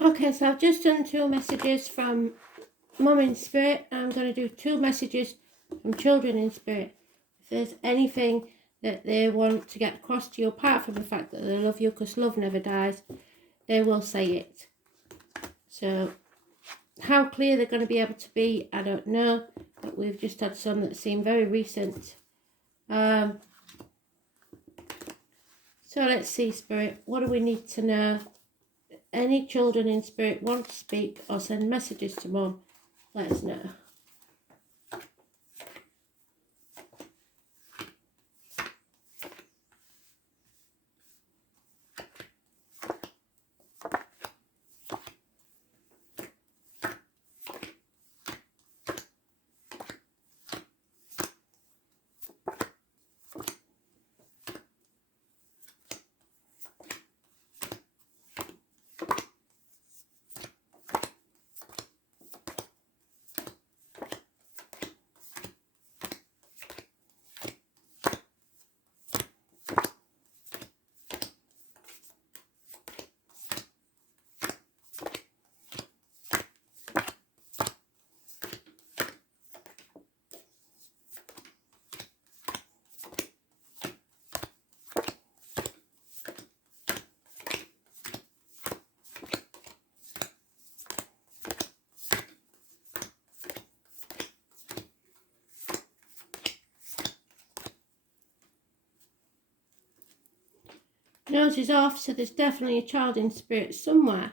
Okay, so I've just done 2 messages from Mum in Spirit. I'm going to do 2 messages from Children in Spirit. If there's anything that they want to get across to you, apart from the fact that they love you, because love never dies, they will say it. So how clear they're going to be able to be, I don't know, but we've just had some that seem very recent. So let's see, Spirit, what do we need to know? Any children in Spirit want to speak or send messages to Mum, let us know. Nose is off, so there's definitely a child in Spirit somewhere.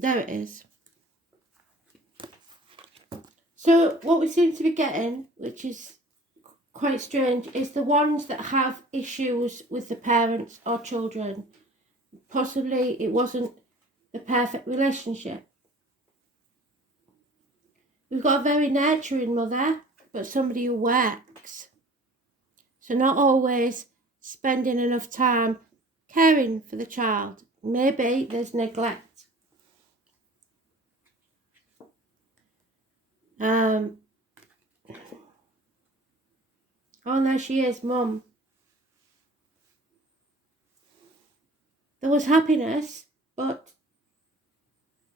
There it is. So what we seem to be getting, which is quite strange, is the ones that have issues with the parents or children. Possibly it wasn't the perfect relationship. We've got a very nurturing mother, but somebody who works. So not always spending enough time caring for the child. Maybe there's neglect. Oh, there she is, Mum. There was happiness, but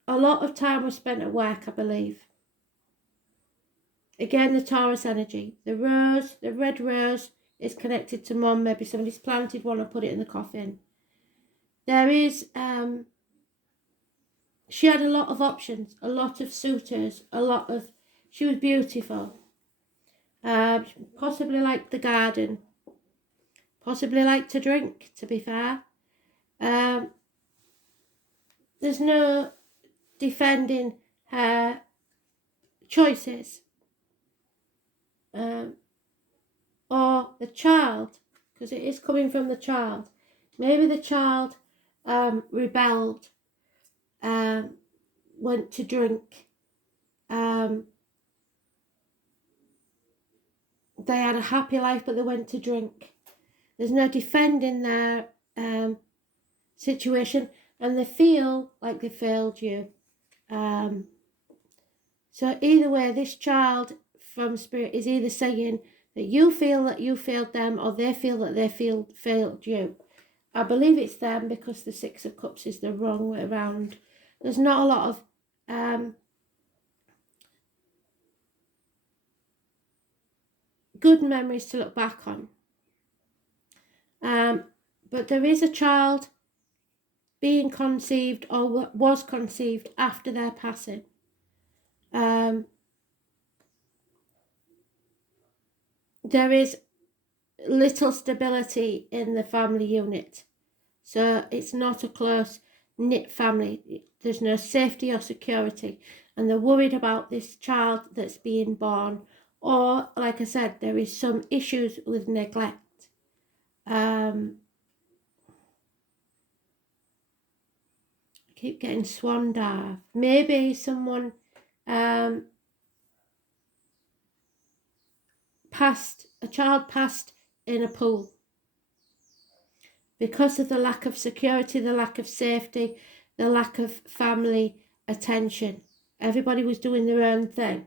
a lot of time was spent at work, I believe. Again, the Taurus energy. The rose, the red rose, is connected to Mum. Maybe somebody's planted one and put it in the coffin. There is, she had a lot of options, a lot of suitors, she was beautiful. Possibly liked the garden. Possibly liked to drink, to be fair. There's no defending her choices. Or the child, because it is coming from the child. Maybe the child rebelled, went to drink. They had a happy life, but they went to drink. There's no defending their situation, and they feel like they failed you. So either way, this child from Spirit is either saying that you feel that you failed them, or they feel that they failed you. I believe it's them, because the Six of Cups is the wrong way around. There's not a lot of good memories to look back on. But there is a child being conceived, or was conceived, after their passing. There is little stability in the family unit. So it's not a close-knit family. There's no safety or security. And they're worried about this child that's being born. Or, like I said, there is some issues with neglect. I keep getting swan dive. Maybe someone a child passed in a pool. Because of the lack of security, the lack of safety, the lack of family attention. Everybody was doing their own thing.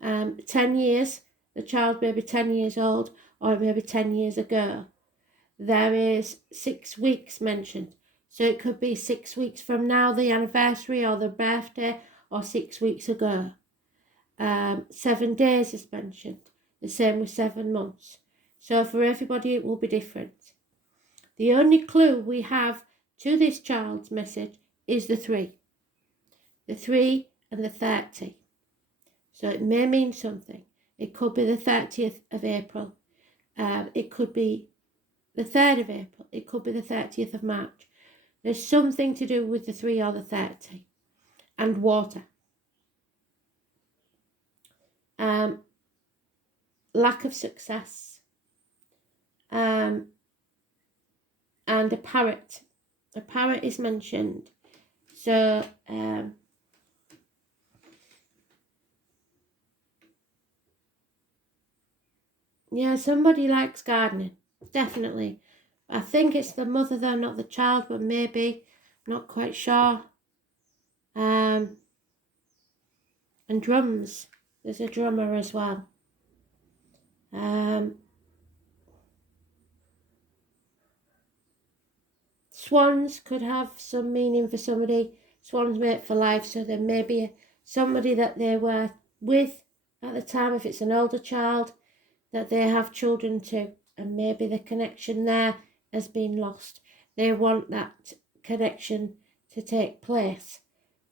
10 years, the child may be 10 years old, or maybe 10 years ago. There is 6 weeks mentioned. So it could be 6 weeks from now, the anniversary or the birthday, or 6 weeks ago. 7 days is mentioned. The same with 7 months. So for everybody it will be different. The only clue we have to this child's message is the 3. The 3 and the 30. So it may mean something. It could be the 30th of April. It could be the 3rd of April. It could be the 30th of March. There's something to do with the 3 or the 30. And water. Lack of success. And a parrot. A parrot is mentioned. So, yeah, somebody likes gardening. Definitely. I think it's the mother though, not the child, but maybe. Not quite sure. And drums. There's a drummer as well. Swans could have some meaning for somebody. Swans mate for life, so there may be somebody that they were with at the time, if it's an older child, that they have children to, and maybe the connection there has been lost. They want that connection to take place.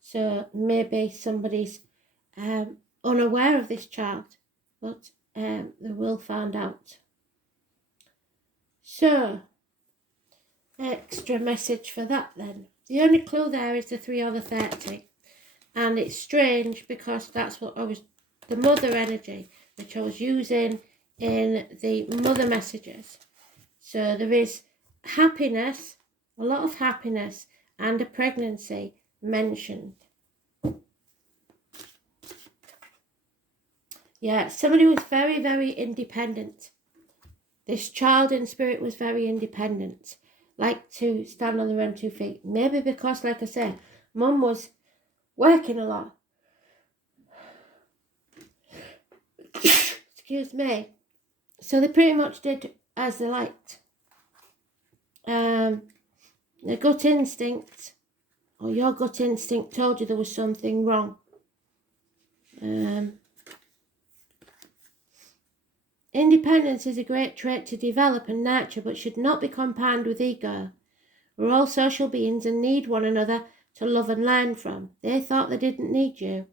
So maybe somebody's unaware of this child, but they will find out. So, extra message for that then. The only clue there is the 3 or the 30. And it's strange because that's what the mother energy, which I was using in the mother messages. So there is happiness, a lot of happiness, and a pregnancy mentioned. Yeah, somebody was very, very independent. This child in spirit was very independent. Like to stand on their own 2 feet. Maybe because, like I said, Mum was working a lot. Excuse me. So they pretty much did as they liked. Their gut instinct, or your gut instinct, told you there was something wrong. Independence is a great trait to develop and nurture, but should not be combined with ego. We're all social beings and need one another to love and learn from. They thought they didn't need you.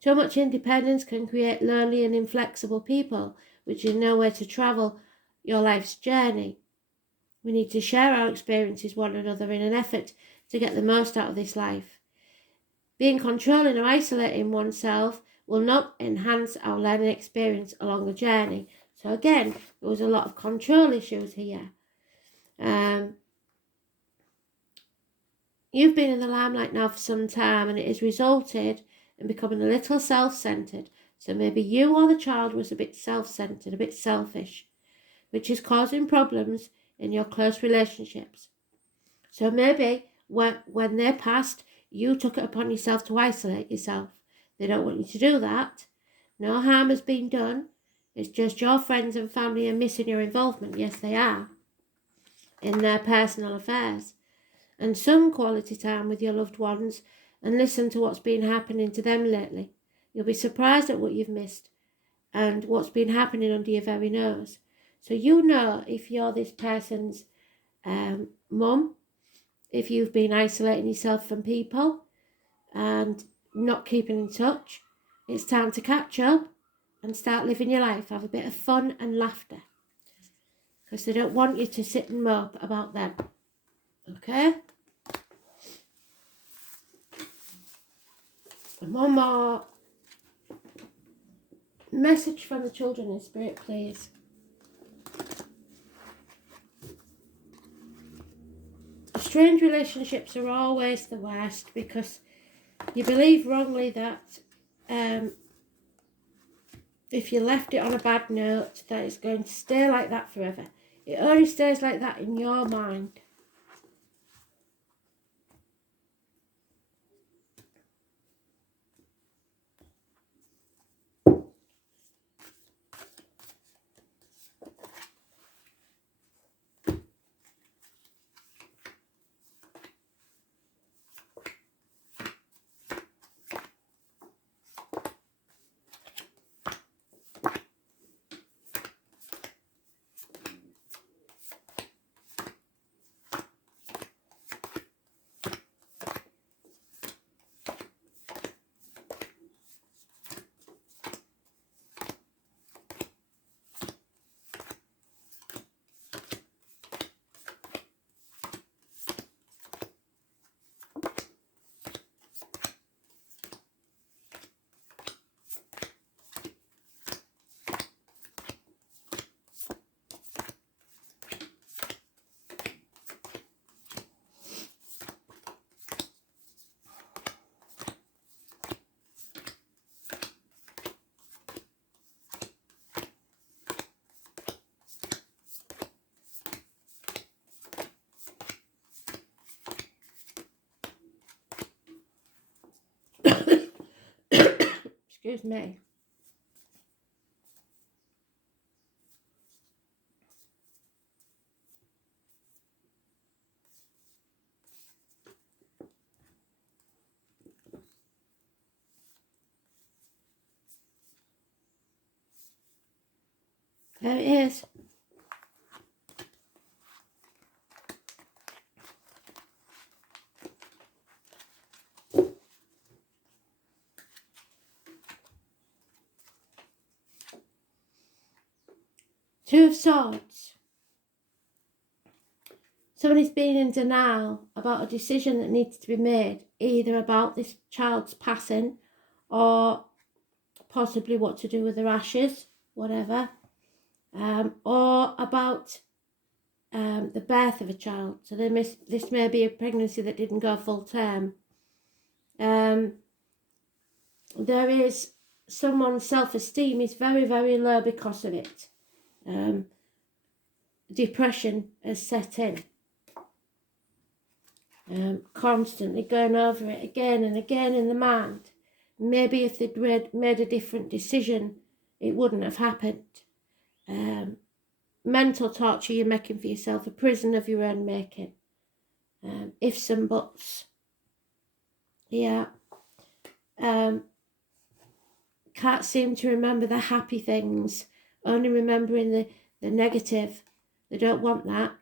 Too much independence can create lonely and inflexible people, which is nowhere to travel your life's journey. We need to share our experiences with one another in an effort to get the most out of this life. Being controlling or isolating oneself will not enhance our learning experience along the journey. So again, there was a lot of control issues here. You've been in the limelight now for some time, and it has resulted in becoming a little self-centered. So maybe you or the child was a bit self-centered, a bit selfish, which is causing problems in your close relationships. So maybe when they passed, you took it upon yourself to isolate yourself. They don't want you to do that. No harm has been done. It's just your friends and family are missing your involvement. Yes, they are. In their personal affairs. And some quality time with your loved ones, and listen to what's been happening to them lately. You'll be surprised at what you've missed and what's been happening under your very nose. So you know if you're this person's mum, if you've been isolating yourself from people and not keeping in touch, it's time to catch up and start living your life. Have a bit of fun and laughter, because they don't want you to sit and mope about them. Okay? And one more message from the children in spirit, please. Strange relationships are always the worst, because you believe wrongly that if you left it on a bad note, that it's going to stay like that forever. It only stays like that in your mind. Excuse me. There it is. Two of Swords. Somebody's been in denial about a decision that needs to be made, either about this child's passing or possibly what to do with their ashes, whatever, or about the birth of a child. So this may be a pregnancy that didn't go full term. There is someone's self-esteem is very, very low because of it. Depression has set in. Constantly going over it again and again in the mind. Maybe if they'd made a different decision, it wouldn't have happened. Mental torture you're making for yourself, a prison of your own making. Ifs and buts. Yeah. Can't seem to remember the happy things, only remembering the negative. They don't want that.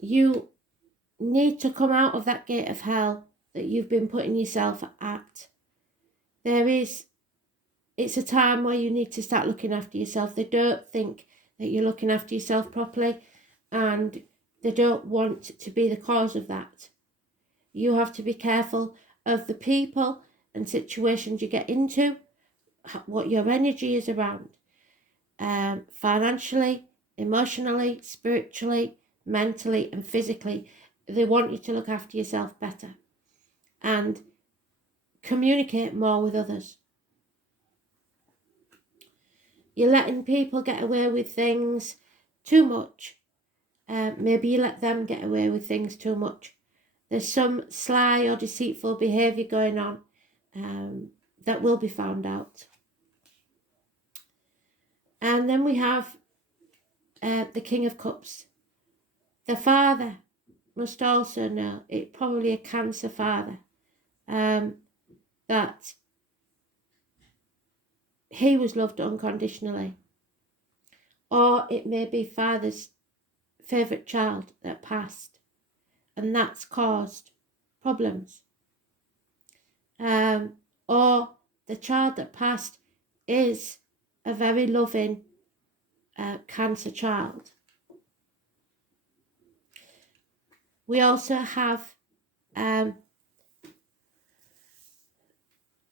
You need to come out of that gate of hell that you've been putting yourself at. It's a time where you need to start looking after yourself. They don't think that you're looking after yourself properly, and they don't want to be the cause of that. You have to be careful of the people and situations you get into, what your energy is around, financially, emotionally, spiritually, mentally and physically. They want you to look after yourself better and communicate more with others. You're letting people get away with things too much. Maybe you let them get away with things too much. There's some sly or deceitful behaviour going on that will be found out. And then we have the King of Cups. The father must also know, it's probably a Cancer father, that he was loved unconditionally. Or it may be father's favourite child that passed, and that's caused problems. Or the child that passed is a very loving Cancer child. We also have a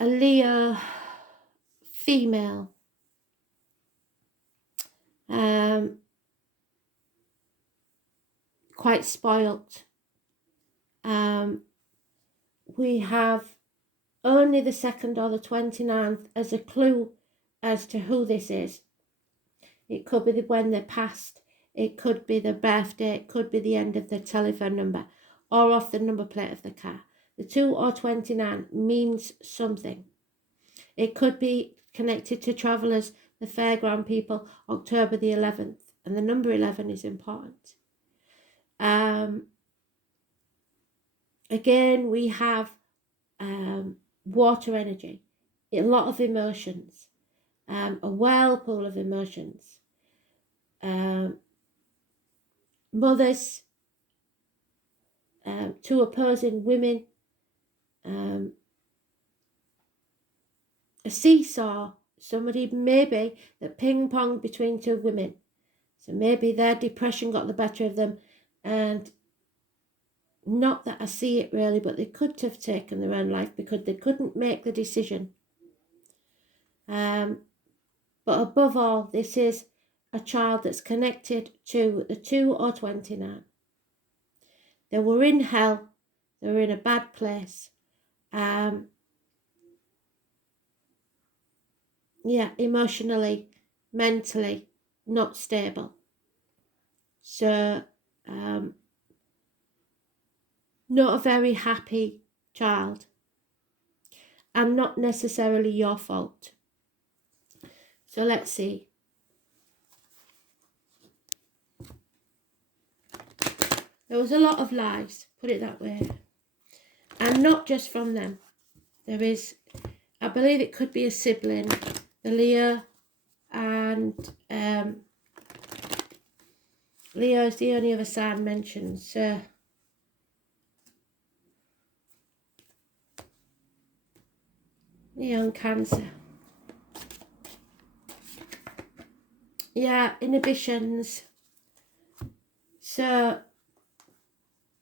Leo female. Quite spoilt. We have only the 2nd or the 29th as a clue as to who this is. It could be when they passed, it could be the birthday, it could be the end of the telephone number, or off the number plate of the car. The 2 or 29 means something. It could be connected to travellers, the fairground people, October the 11th, and the number 11 is important. Again, we have water energy, a lot of emotions, a whirlpool of emotions. Mothers, two opposing women, a seesaw, somebody maybe that ping-ponged between two women. So maybe their depression got the better of them, and not that I see it really, but they could have taken their own life because they couldn't make the decision. But above all, this is a child that's connected to the 2 or 29. They were in hell. They were in a bad place. Emotionally, mentally, not stable. So, not a very happy child, and not necessarily your fault. So let's see. There was a lot of lies, put it that way, and not just from them. There is, I believe it could be a sibling, the Leo, and Leo is the only other sign mentioned, so Leo and Cancer. Yeah, inhibitions. So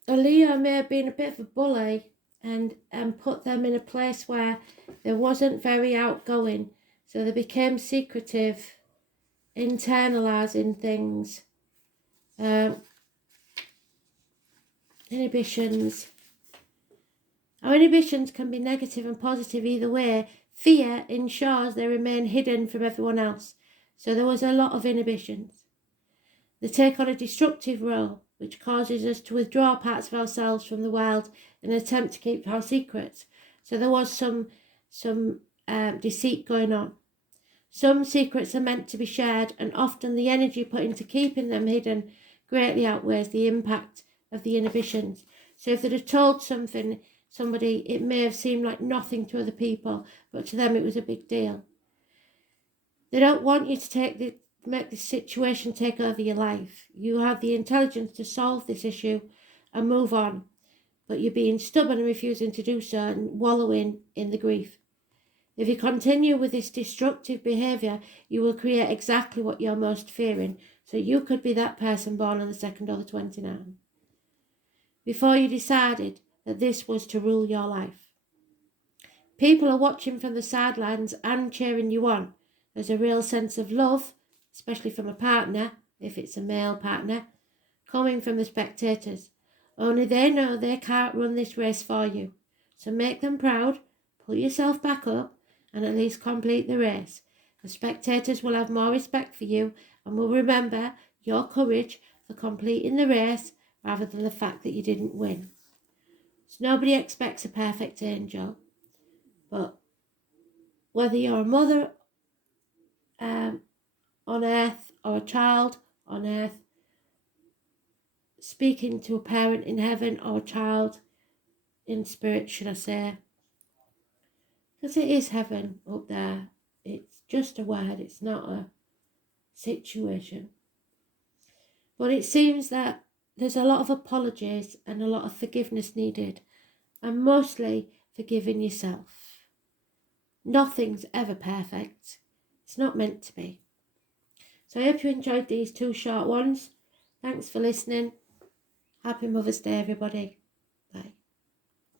a Leo may have been a bit of a bully and put them in a place where they wasn't very outgoing. So they became secretive, internalising things. Inhibitions. Our inhibitions can be negative and positive either way. Fear ensures they remain hidden from everyone else. So there was a lot of inhibitions. They take on a destructive role, which causes us to withdraw parts of ourselves from the world in an attempt to keep our secrets. So there was some deceit going on. Some secrets are meant to be shared, and often the energy put into keeping them hidden greatly outweighs the impact of the inhibitions. So if they'd have told somebody, it may have seemed like nothing to other people, but to them it was a big deal. They don't want you to make this situation take over your life. You have the intelligence to solve this issue and move on, but you're being stubborn and refusing to do so and wallowing in the grief. If you continue with this destructive behaviour, you will create exactly what you're most fearing. So you could be that person born on the 2nd or the 29th. Before you decided that this was to rule your life. People are watching from the sidelines and cheering you on. There's a real sense of love, especially from a partner, if it's a male partner, coming from the spectators. Only they know they can't run this race for you. So make them proud, pull yourself back up, and at least complete the race. The spectators will have more respect for you and will remember your courage for completing the race rather than the fact that you didn't win. So nobody expects a perfect angel, but whether you're a mother on earth or a child on earth, speaking to a parent in heaven or a child in spirit, should I say, because it is heaven up there. It's just a word, it's not a situation. But it seems that there's a lot of apologies and a lot of forgiveness needed, and mostly forgiving yourself. Nothing's ever perfect. It's not meant to be. So I hope you enjoyed these 2 short ones. Thanks for listening. Happy Mother's Day, everybody.